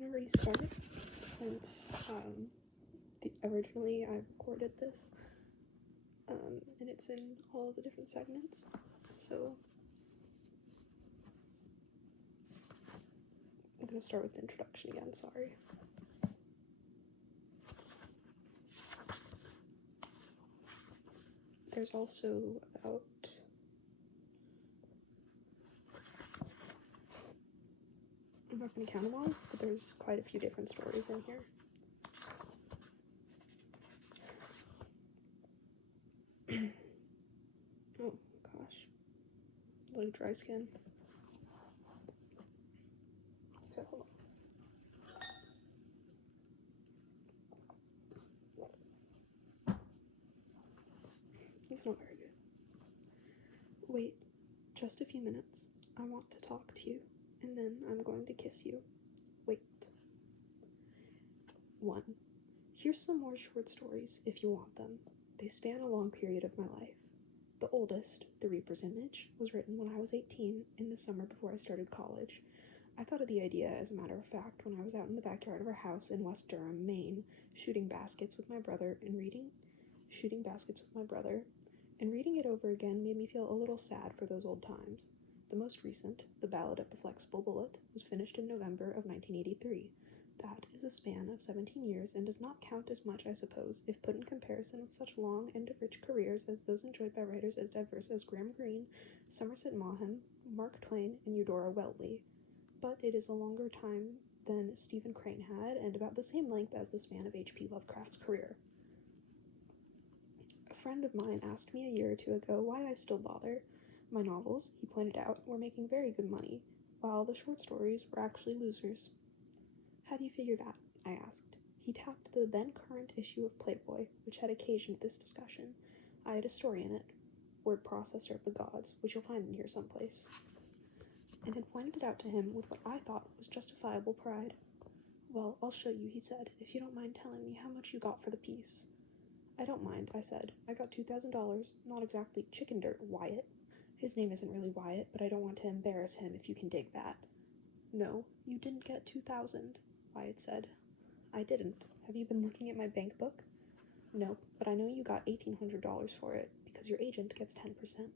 going to restart since originally I recorded this, and it's in all the different segments, so I'm going to start with the introduction again, sorry. There's also about I'm not going to count them all, but there's quite a few different stories in here. Oh gosh, really dry skin. Okay, hold on. It's not very good. Wait, just a few minutes. I want to talk to you, and then I'm going to kiss you. Wait. 1. Here's some more short stories if you want them. They span a long period of my life. The oldest, The Reaper's Image, was written when I was 18 in the summer before I started college. I thought of the idea, as a matter of fact, when I was out in the backyard of our house in West Durham, Maine, shooting baskets with my brother, and reading it over again made me feel a little sad for those old times. The most recent, The Ballad of the Flexible Bullet, was finished in November of 1983. That is a span of 17 years and does not count as much, I suppose, if put in comparison with such long and rich careers as those enjoyed by writers as diverse as Graham Greene, Somerset Maugham, Mark Twain, and Eudora Welty. But it is a longer time than Stephen Crane had, and about the same length as the span of H.P. Lovecraft's career. A friend of mine asked me a year or two ago why I still bother. My novels, he pointed out, were making very good money, while the short stories were actually losers. How do you figure that? I asked. He tapped the then-current issue of Playboy, which had occasioned this discussion. I had a story in it, Word Processor of the Gods, which you'll find in here someplace, and had pointed it out to him with what I thought was justifiable pride. Well, I'll show you, he said, if you don't mind telling me how much you got for the piece. I don't mind, I said. I got $2,000, not exactly chicken dirt, Wyatt. His name isn't really Wyatt, but I don't want to embarrass him, if you can dig that. No, you didn't get $2,000, Wyatt said. I didn't. Have you been looking at my bank book? Nope, but I know you got $1,800 for it, because your agent gets 10%.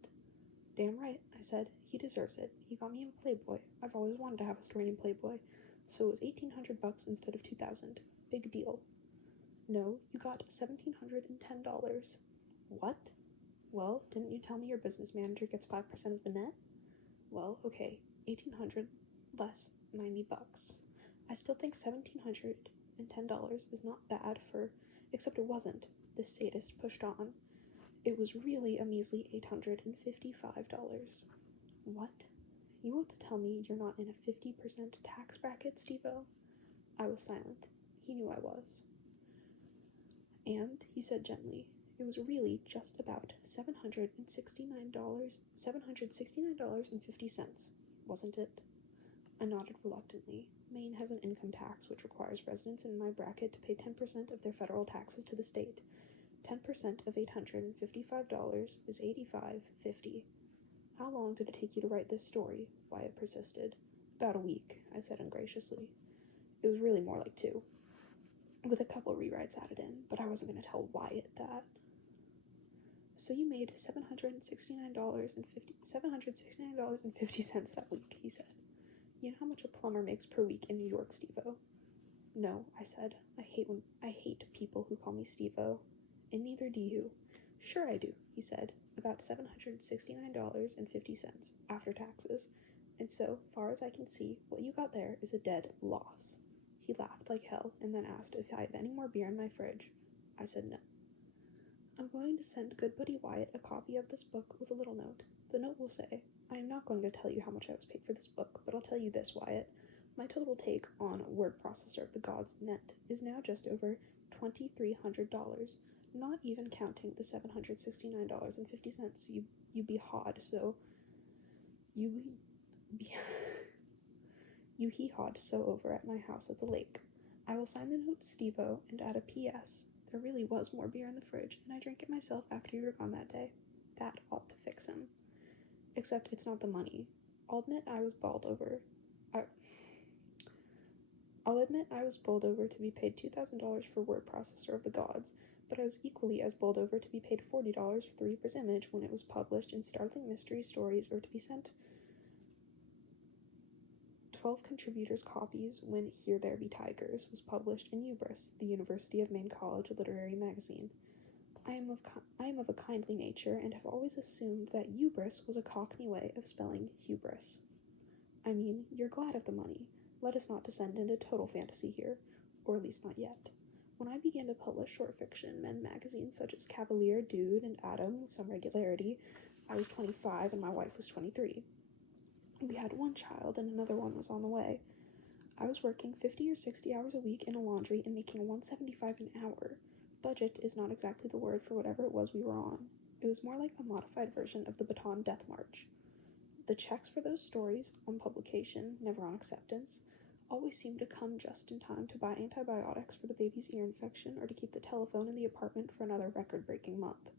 Damn right, I said. He deserves it. He got me in Playboy. I've always wanted to have a story in Playboy. So it was $1,800 instead of $2,000. Big deal. No, you got $1,710. What? Well, didn't you tell me your business manager gets 5% of the net? Well, okay, $1,800 less $90. I still think $1,710 is not bad for, except it wasn't. The sadist pushed on. It was really a measly $855. What? You want to tell me you're not in a 50% tax bracket, Steve-O? I was silent. He knew I was. And, he said gently, it was really just about $769.50, wasn't it? I nodded reluctantly. Maine has an income tax which requires residents in my bracket to pay 10% of their federal taxes to the state. 10% of $855 is $85.50. How long did it take you to write this story? Wyatt persisted. About a week, I said ungraciously. It was really more like 2, with a couple rewrites added in, but I wasn't going to tell Wyatt that. So you made $769.50 that week, he said. You know how much a plumber makes per week in New York, Steve-O? No, I said. I hate people who call me Steve-O. And neither do you. Sure I do, he said. About $769.50 after taxes. And so far as I can see, what you got there is a dead loss. He laughed like hell and then asked if I had any more beer in my fridge. I said no. I'm going to send good buddy Wyatt a copy of this book with a little note. The note will say, I am not going to tell you how much I was paid for this book, but I'll tell you this, Wyatt. My total take on Word Processor of the Gods net is now just over $2,300, not even counting the $769.50 you be-hawed, so you hee-hawed so over at my house at the lake. I will sign the note Steve-O and add a P.S. There really was more beer in the fridge, and I drank it myself after you were gone that day. That ought to fix him. Except it's not the money. I'll admit I was bawled over. I'll admit I was bowled over to be paid $2,000 for Word Processor of the Gods, but I was equally as bowled over to be paid $40 for The Reaper's Image when it was published in Startling Mystery Stories, or to be sent 12 contributors' copies when Here There Be Tigers was published in Hubris, the University of Maine College literary magazine. I am of a kindly nature and have always assumed that hubris was a Cockney way of spelling hubris. I mean, you're glad of the money. Let us not descend into total fantasy here, or at least not yet. When I began to publish short fiction in men magazines such as Cavalier, Dude, and Atom with some regularity, I was 25 and my wife was 23. We had one child and another one was on the way. I was working 50 or 60 hours a week in a laundry and making $175 an hour. Budget is not exactly the word for whatever it was we were on. It was more like a modified version of the Baton Death March. The checks for those stories, on publication, never on acceptance, always seemed to come just in time to buy antibiotics for the baby's ear infection or to keep the telephone in the apartment for another record-breaking month.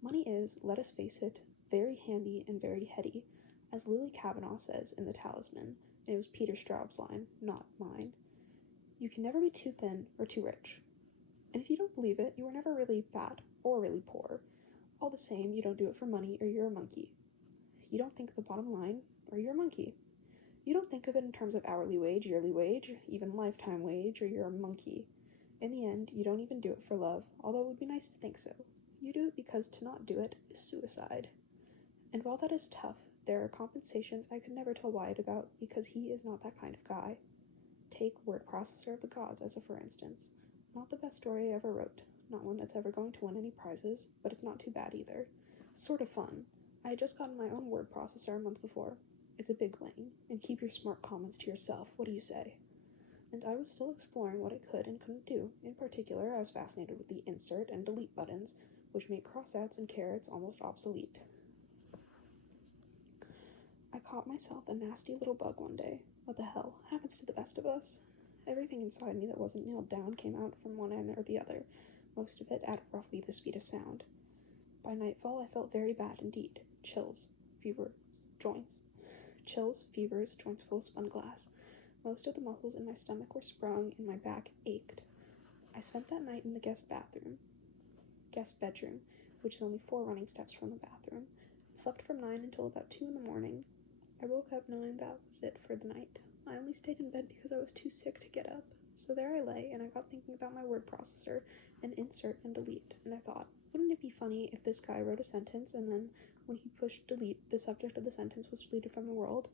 Money is, let us face it, very handy and very heady, as Lily Kavanaugh says in The Talisman, and it was Peter Straub's line, not mine. You can never be too thin or too rich. And if you don't believe it, you were never really fat or really poor. All the same, you don't do it for money or you're a monkey. You don't think of the bottom line or you're a monkey. You don't think of it in terms of hourly wage, yearly wage, even lifetime wage, or you're a monkey. In the end, you don't even do it for love, although it would be nice to think so. You do it because to not do it is suicide. And while that is tough, there are compensations I could never tell Wyatt about because he is not that kind of guy. Take Word Processor of the Gods as a for instance. Not the best story I ever wrote, not one that's ever going to win any prizes, but it's not too bad either. Sort of fun. I had just gotten my own word processor a month before. It's a big wing, and keep your smart comments to yourself, what do you say? And I was still exploring what it could and couldn't do. In particular, I was fascinated with the insert and delete buttons, which make crossouts and carets almost obsolete. I caught myself a nasty little bug one day. What the hell happens to the best of us? Everything inside me that wasn't nailed down came out from one end or the other, most of it at roughly the speed of sound. By nightfall, I felt very bad indeed. Chills, fevers, joints full of spun glass. Most of the muscles in my stomach were sprung and my back ached. I spent that night in the guest bedroom, which is only 4 running steps from the bathroom. Slept from 9 until about 2 in the morning. I woke up knowing that was it for the night. I only stayed in bed because I was too sick to get up. So there I lay, and I got thinking about my word processor, and insert and delete, and I thought, wouldn't it be funny if this guy wrote a sentence, and then when he pushed delete, the subject of the sentence was deleted from the world?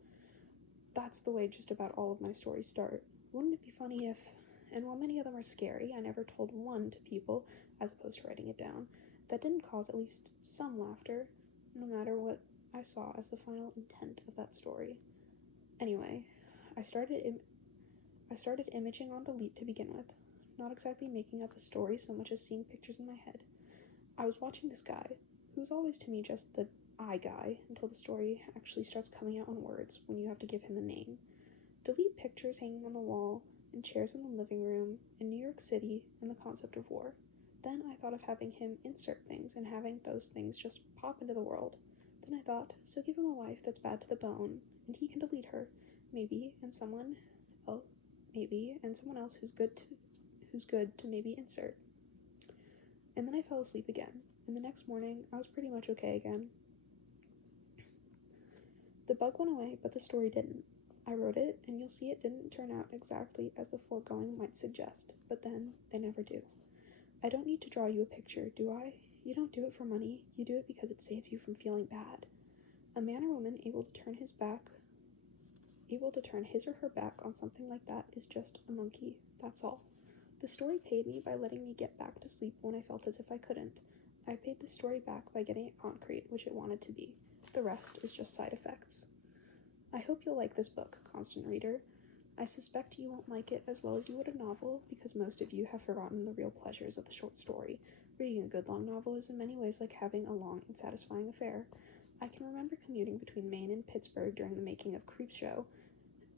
That's the way just about all of my stories start. Wouldn't it be funny if, and while many of them are scary, I never told one to people, as opposed to writing it down, that didn't cause at least some laughter, no matter what I saw as the final intent of that story. Anyway, I started imaging on delete to begin with, not exactly making up a story so much as seeing pictures in my head. I was watching this guy, who's always to me just the I guy, until the story actually starts coming out in words when you have to give him a name. Delete pictures hanging on the wall, and chairs in the living room, in New York City, and the concept of war. Then I thought of having him insert things and having those things just pop into the world. Then I thought, so give him a wife that's bad to the bone, and he can delete her, maybe, and someone else who's good to maybe insert. And then I fell asleep again, and the next morning I was pretty much okay again. The bug went away, but the story didn't. I wrote it, and you'll see it didn't turn out exactly as the foregoing might suggest, but then they never do. I don't need to draw you a picture, do I? You don't do it for money, you do it because it saves you from feeling bad. A man or woman able to turn his or her back on something like that is just a monkey, that's all. The story paid me by letting me get back to sleep when I felt as if I couldn't. I paid the story back by getting it concrete, which it wanted to be. The rest is just side effects. I hope you'll like this book, constant reader. I suspect you won't like it as well as you would a novel, because most of you have forgotten the real pleasures of the short story. Reading a good long novel is in many ways like having a long and satisfying affair. I can remember commuting between Maine and Pittsburgh during the making of Creepshow,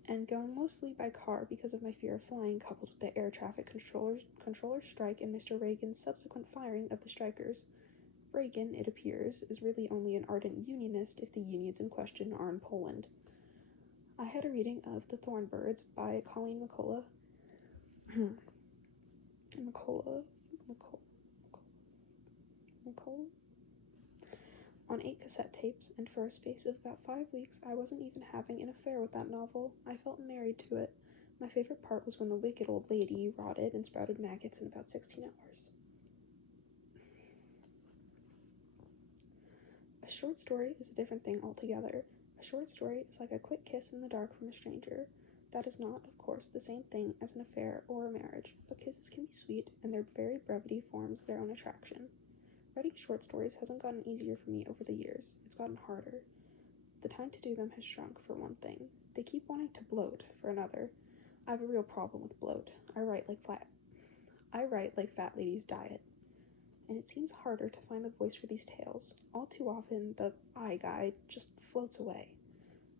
and going mostly by car because of my fear of flying, coupled with the air traffic controller strike and Mr. Reagan's subsequent firing of the strikers. Reagan, it appears, is really only an ardent unionist if the unions in question are in Poland. I had a reading of The Thornbirds by Colleen McCullough Macola. On 8 cassette tapes, and for a space of about 5 weeks I wasn't even having an affair with that novel. I felt married to it. My favorite part was when the wicked old lady rotted and sprouted maggots in about 16 hours. A short story is a different thing altogether. A short story is like a quick kiss in the dark from a stranger. That is not, of course, the same thing as an affair or a marriage, but kisses can be sweet, and their very brevity forms their own attraction. Writing short stories hasn't gotten easier for me over the years. It's gotten harder. The time to do them has shrunk, for one thing. They keep wanting to bloat, for another. I have a real problem with bloat. I write like Fat Lady's Diet. And it seems harder to find a voice for these tales. All too often, the I guy just floats away.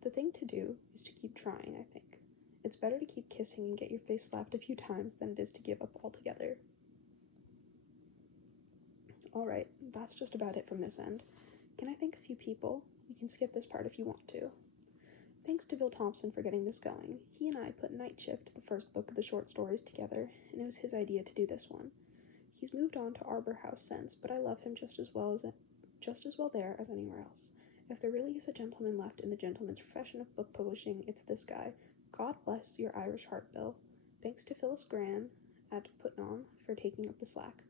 The thing to do is to keep trying, I think. It's better to keep kissing and get your face slapped a few times than it is to give up altogether. Alright, that's just about it from this end. Can I thank a few people? You can skip this part if you want to. Thanks to Bill Thompson for getting this going. He and I put Night Shift, the first book of the short stories, together, and it was his idea to do this one. He's moved on to Arbor House since, but I love him just as well there as anywhere else. If there really is a gentleman left in the gentleman's profession of book publishing, it's this guy. God bless your Irish heart, Bill. Thanks to Phyllis Gran at Putnam for taking up the slack.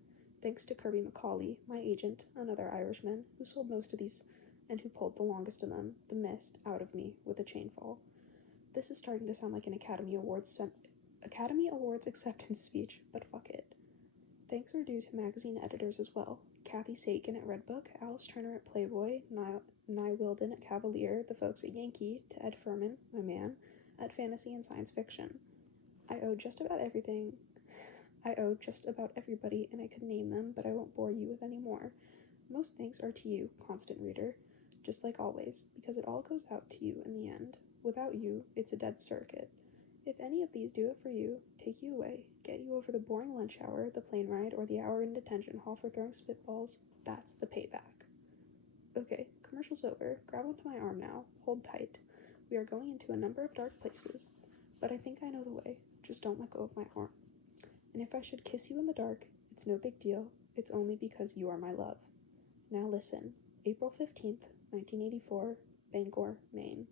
Thanks to Kirby McCauley, my agent, another Irishman, who sold most of these and who pulled the longest of them, the mist, out of me with a chainfall. This is starting to sound like an Academy Awards acceptance speech, but fuck it. Thanks are due to magazine editors as well. Kathy Sagan at Redbook, Alice Turner at Playboy, Nye Wilden at Cavalier, the folks at Yankee, to Ed Furman, my man, at Fantasy and Science Fiction. I owe just about everybody, and I could name them, but I won't bore you with any more. Most thanks are to you, constant reader, just like always, because it all goes out to you in the end. Without you, it's a dead circuit. If any of these do it for you, take you away, get you over the boring lunch hour, the plane ride, or the hour in detention hall for throwing spitballs, that's the payback. Okay, commercial's over. Grab onto my arm now. Hold tight. We are going into a number of dark places, but I think I know the way. Just don't let go of my arm. And if I should kiss you in the dark, it's no big deal. It's only because you are my love. Now listen. April 15th, 1984, Bangor, Maine.